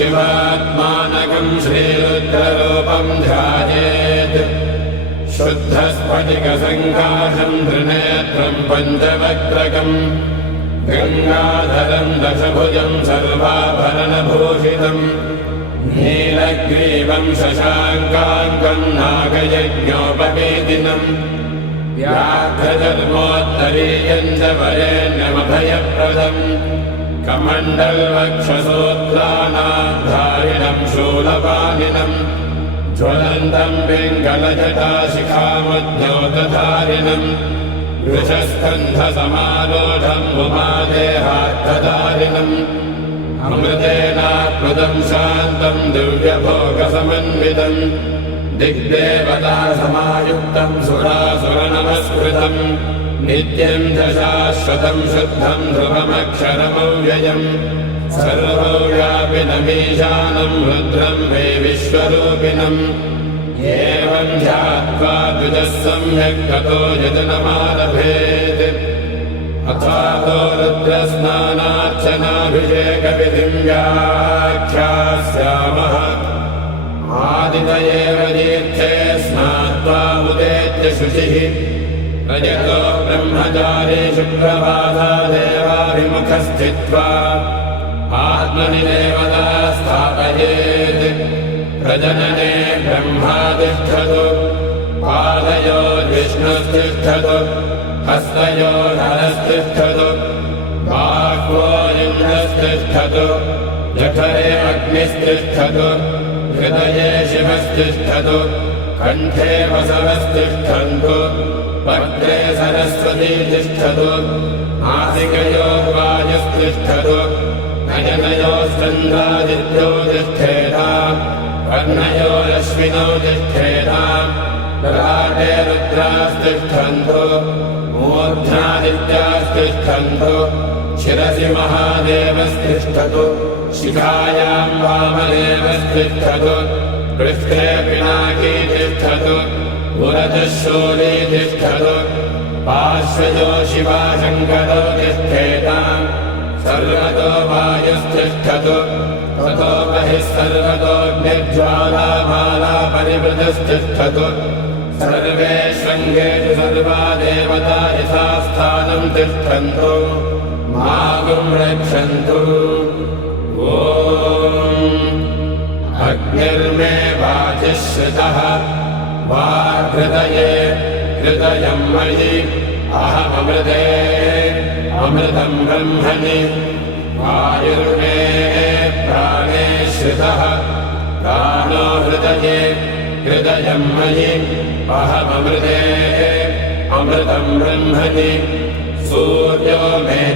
शिवात्मानकं श्रीरुद्ररूपं ध्यायेत् शुद्धस्फटिकसङ्काशं त्रिनेत्रं पञ्चवक्त्रकं गङ्गाधरं दशभुजं सर्वाभरणभूषितं नीलग्रीवं शशाङ्काङ्कं नागयज्ञोपवेदिनं व्याघ्रधर्मोत्तरीयं च वरेण्यमभयप्रदम् कमण्डलवक्षसूत्राणाधारिणं शूलपाणिनं ज्वलन्तं पिङ्गलजटाशिखामद्योतधारिणं वृषस्कन्धसमारूढं उमादेहार्थधारिणम् अमृतेनाप्लुतं शान्तं दिव्यभोगसमन्वितं दिग्देवतासमायुक्तं सुरासुरनमस्कृतम् नित्यं च शाश्वतं शुद्धं ध्रुवमक्षरमव्ययम् सर्वव्यापिनमीशानं रुद्रं मे विश्वरूपिणम् एवं ध्यात्वा द्विजः सम्यक् ततो यजनमारभेत् अथातो रुद्रस्नानार्चनाभिषेकविधिं व्याख्यास्यामः आदितये तीर्थे स्नात्वा उदेत्य शुचिः रजतो ब्रह्मचारी शुक्रवासादेवाभिमुखस्थित्वा आत्मनि देवता स्थापयेत् प्रजनने ब्रह्मा तिष्ठतु पादयोर्विष्णुस्तिष्ठतु हस्तयोर्हरस्तिष्ठतु बाह्वोरिन्द्रस्तिष्ठतु जठरे अग्निस्तिष्ठतु हृदये शिवस्तिष्ठतु कण्ठे वसवस्तिष्ठन्तु वक्त्रे सरस्वती तिष्ठतु नासिकयोः वायुस्तिष्ठतु नयनयोश्चन्द्रादित्यो तिष्ठेताम् कर्णयोरश्विनौ तिष्ठेताम् ललाटे रुद्रास्तिष्ठन्तु मूर्ध्नादित्यास्तिष्ठन्तु शिरसि महादेवस्तिष्ठतु शिखायां वामदेवस्तिष्ठतु पृष्ठे पिनाकी तिष्ठतु पुरतः शूली तिष्ठतु पार्श्वयो शिवाशङ्करो तिष्ठेताम् सर्वतो वायुस्तिष्ठतु ततो बहिः सर्वतोऽग्निज्वालामाला परिवृतस्तिष्ठतु सर्वे शृङ्गेषु सर्वा देवता यथास्थानं तिष्ठन्तु मागुं रक्षन्तु ॐ अग्निर्मे वाचिश्रितः वाहृदये हृदयं मयि अहममृते अमृतं ब्रह्मणि वायुर्मे प्राणे श्रितः प्राणो हृदये हृदयं मयि अहममृते अमृतं ब्रह्मणि सूर्यो मे